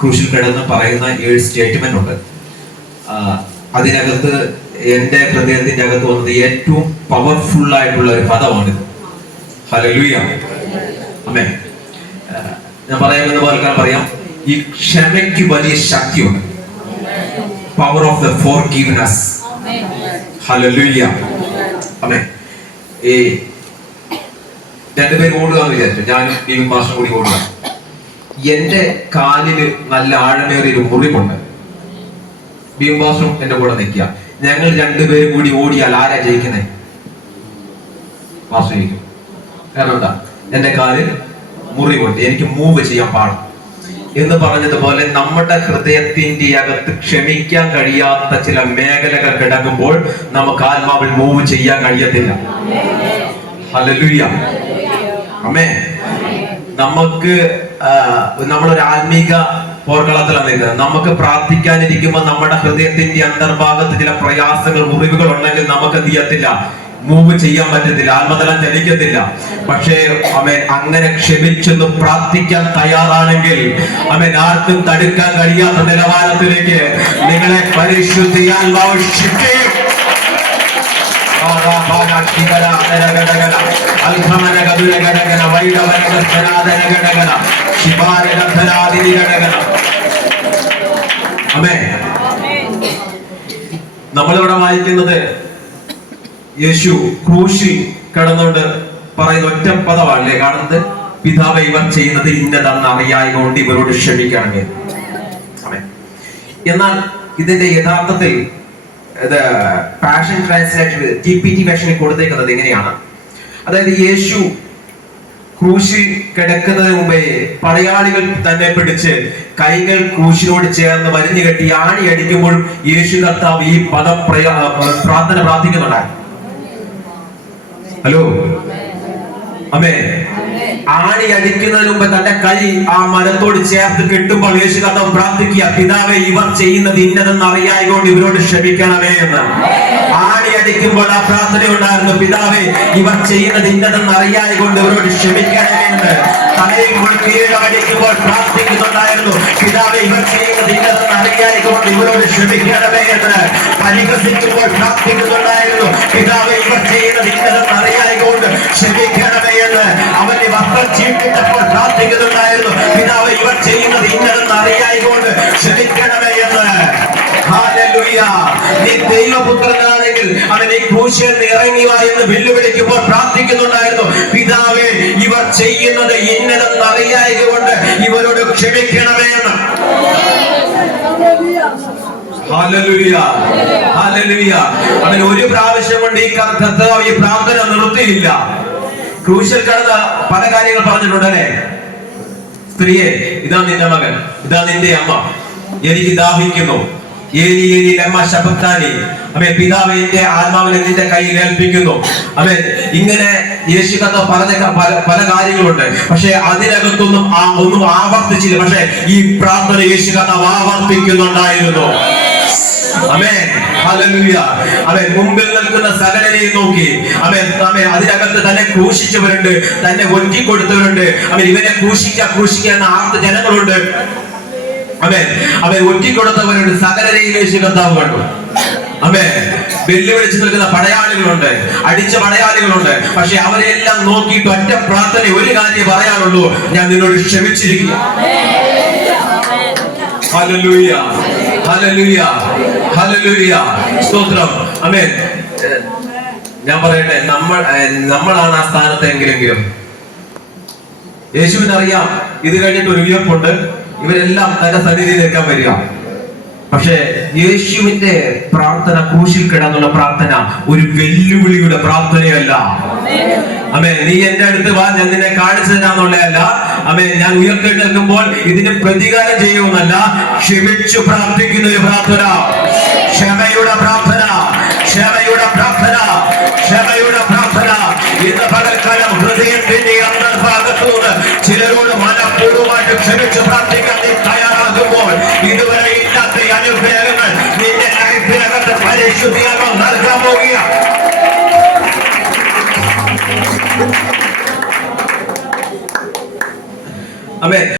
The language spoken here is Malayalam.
ക്രൂശിൽ കിടന്ന് പറയുന്ന ഏഴ് സ്റ്റേറ്റ്മെന്റ് ഉണ്ട്. അതിനകത്ത് എന്റെ ഹൃദയത്തിന്റെ അകത്ത് വന്നത് ഏറ്റവും പവർഫുൾ ആയിട്ടുള്ള ഒരു പദമാണിത്. ഹലലുയ അമ്മേ ഞാൻ പറയാമെന്ന് പോലെ പറയാം. ഈ ക്ഷമയ്ക്ക് വലിയ ശക്തിയുണ്ട്. Power of the forgiveness hallelujah അമ്മേ ഈ രണ്ടുപേരും ഓടുക എന്ന് വിചാരിച്ചു. ഞാനും ഈ മാസം കൂടി ഓടുക. എന്റെ കാലിൽ നല്ല ആഴമേറിയ ഒരു മുറിവുണ്ട് മാസ്റ്ററും എന്റെ കൂടെ നിൽക്കുക. ഞങ്ങൾ രണ്ടുപേരും കൂടി ഓടിയാൽ ആരാ ജയിക്കുന്നേ? വാസു ജയിക്കും കാരണം എന്താ? എന്റെ കാലിൽ മുറിവുണ്ട്. എനിക്ക് മൂവ് ചെയ്യാൻ പാടും. എന്ന് പറഞ്ഞതുപോലെ നമ്മുടെ ഹൃദയത്തിന്റെ അകത്ത് ക്ഷമിക്കാൻ കഴിയാത്ത ചില മേഖലകൾ കിടക്കുമ്പോൾ നമുക്ക് ആത്മാവിൽ മൂവ് ചെയ്യാൻ കഴിയത്തില്ല. ഹല്ലേലൂയ അമ്മേ നമുക്ക് നമ്മളൊരു ആത്മീക പോർക്കളത്തിലാണ് നിൽക്കുന്നത് നമുക്ക് പ്രാർത്ഥിക്കാനിരിക്കുമ്പോൾ നമ്മുടെ ഹൃദയത്തിന്റെ അന്തർഭാഗത്ത് ചില പ്രയാസങ്ങൾ മുറിവുകൾ ഉണ്ടെങ്കിൽ നമുക്ക് എന്ത് ചെയ്യത്തില്ല? മൂവ് ചെയ്യാൻ പറ്റത്തില്ല. ആത്മതലം ചലിക്കത്തില്ല. പക്ഷേ അമേൻ അങ്ങനെ ക്ഷമിച്ചെന്ന് പ്രാർത്ഥിക്കാൻ തയ്യാറാണെങ്കിൽ അമേൻ ആർക്കും തടുക്കാൻ കഴിയാത്ത നിലവാരത്തിലേക്ക് നിങ്ങളെ പരിശുദ്ധിയാൽ നമ്മളിവിടെ വായിക്കുന്നത് യേശു ക്രൂശി കടന്നുകൊണ്ട് പറയുന്ന ഒറ്റ പദമല്ലേ? കാണുന്നത്? പിതാവ് ഇവർ ചെയ്യുന്നത് ഇന്നതെന്ന് അറിയായതുകൊണ്ട് ഇവരോട് ക്ഷമിക്കണമേ. ആമേൻ. എന്നാൽ ഇതിന്റെ യഥാർത്ഥത്തിൽ ഇത് passion translation T P T വേഷനിൽ കൊടുത്തേക്കുന്നത് എങ്ങനെയാണ് അതായത് യേശു ക്രൂശിൽ കിടക്കുന്നതിന് മുമ്പേ പടയാളികൾ തന്നെ പിടിച്ച് കൈകൾ ക്രൂശിനോട് ചേർന്ന് വരിഞ്ഞു കെട്ടി ആണി അടിക്കുമ്പോൾ യേശു കർത്താവ് ഈ പദപ്രയാ പ്രാർത്ഥന പ്രാർത്ഥിക്കുന്നുണ്ടായി ഹലോ? അമേ ആണി അടിക്കുന്നതിന് മുമ്പ് തന്റെ കൈ ആ മരത്തോട് ചേർത്ത് കെട്ടുമ്പോൾ യേശു കഥ പ്രാർത്ഥിക്കുക പിതാവെ ഇവർ ചെയ്യുന്നത് ഇന്നതെന്ന് അറിയായതുകൊണ്ട് ഇവരോട് ക്ഷമിക്കണമേ എന്ന്. ആണി അടിക്കുമ്പോൾ ആ പ്രാർത്ഥന ഉണ്ടായിരുന്നു പിതാവെ ഇവർ ചെയ്യുന്നത് ഇന്നതെന്ന് അറിയായതുകൊണ്ട് ഇവരോട് ക്ഷമിക്കണമേ എന്ന്. തലയിൽ മുൾക്കീഴം അടിക്കുമ്പോൾ പ്രാർത്ഥിക്കുന്നുണ്ടായിരുന്നു പിതാവെ ഇവർ ചെയ്യുന്നത് ഇന്നതെന്ന് അറിയായതുകൊണ്ട് ഇവരോട് ക്ഷമിക്കണമേ എന്ന്. പരിഹസിക്കുമ്പോൾ പ്രാർത്ഥിക്കുന്നുണ്ടായിരുന്നു പിതാവെ ഇവർ ചെയ്യുന്നത് ഇന്നതെന്ന് അറിയായതുകൊണ്ട് ക്ഷമിക്കണമേ നീ ദൈവപുത്രനാണെങ്കിൽ അവനെ ക്രൂശിൽ ഇറങ്ങി വാ എന്ന് വെല്ലുവിളിക്കുമ്പോൾ പ്രാർത്ഥിക്കുന്നുണ്ടായിരുന്നു. പിതാവേ ഇവർ ചെയ്യുന്നത് ഇന്നതെന്ന് അറിയായതുകൊണ്ട് ഇവരോട് ക്ഷമിക്കണമേ എന്ന്. ഹല്ലേലൂയ. ഹല്ലേലൂയ. അവൻ ഒരു പ്രാവശ്യം കൊണ്ട് ഈ കർത്താവ് ഈ പ്രാർത്ഥന നിർത്തിയില്ല. ക്രൂശൽ കടന്ന് പല കാര്യങ്ങൾ പറഞ്ഞിട്ടുണ്ട് അല്ലേ സ്ത്രീയെ ഇതാ നിന്റെ മകൻ. ഇതാ നിന്റെ അമ്മ. എനിക്ക് ദാഹിക്കുന്നു. അവൻ പിതാവ് എന്റെ ആത്മാവിനെ നിന്റെ കയ്യിൽ ഏൽപ്പിക്കുന്നു. അവൻ ഇങ്ങനെ യേശു കഥ പറഞ്ഞ പല കാര്യങ്ങളുണ്ട്. പക്ഷെ അതിനകത്തൊന്നും ആ ഒന്നും ആവർത്തിച്ചില്ല. പക്ഷെ ഈ പ്രാർത്ഥന യേശു കഥ ആവർത്തിക്കുന്നുണ്ടായിരുന്നു. അമേ അവൻ മുമ്പിൽ നിൽക്കുന്ന സകലനെയും നോക്കി. അവൻ അവൻ അതിനകത്ത് തന്നെ ക്രൂശിച്ചവരുണ്ട് തന്നെ ഒറ്റിക്കൊടുത്തവരുണ്ട് അവൻ ഇവനെ ക്രൂശിക്ക ക്രൂശിക്ക എന്ന ആർത്ത ജനങ്ങളുണ്ട്. അവൻ അവൻ ഒറ്റി കൊടുത്തവരുണ്ട് സകലരെയും യേശു കർത്താവ് കണ്ടു. അമേ വെല്ലുവിളിച്ച് നിൽക്കുന്ന പടയാളികളുണ്ട്. അടിച്ച പടയാളികളുണ്ട്. പക്ഷെ അവരെല്ലാം നോക്കിയിട്ട് ഒറ്റ പ്രാർത്ഥന ഒരു കാര്യം പറയാനുള്ളൂ. ഞാൻ നിന്നോട് ക്ഷമിച്ചിരിക്കുക. സ്തോത്രം. ഞാൻ പറയട്ടെ നമ്മൾ നമ്മളാണ് ആ സ്ഥാനത്ത് എങ്കിലെങ്കിലും യേശുവിനറിയാം ഇത് കഴിഞ്ഞിട്ട് ഒരു ഉയർപ്പുണ്ട് ഇവരെല്ലാം തന്റെ സന്നിധിയിൽ നിൽക്കാൻ വരിക. പക്ഷേ യേശുവിന്റെ പ്രാർത്ഥന ക്രൂശിൽ കിടന്നുള്ള പ്രാർത്ഥന ഒരു വെല്ലുവിളിയുടെ പ്രാർത്ഥനയല്ല. അമേ നീ എന്റെ അടുത്ത് വാ ഞാൻ നിന്നെ കാണിച്ചു തരാന്നുള്ളതല്ല. അമേ ഞാൻ ഉയർത്തെഴുന്നേൽക്കുമ്പോൾ ഇതിന് പ്രതികാരം ചെയ്യുമെന്നല്ല ക്ഷമിച്ചു പ്രാർത്ഥിക്കുന്ന ഒരു പ്രാർത്ഥന. ക്ഷമയുടെ പ്രാർത്ഥന. ക്ഷമയുടെ പ്രാർത്ഥന. ക്ഷമയുടെ പ്രാർത്ഥന. ഇന്ന് പകൽക്കാലം ഹൃദയത്തിന്റെ പരിശുദ്ധിയാകാൻ നൽകാൻ പോകുക അമേ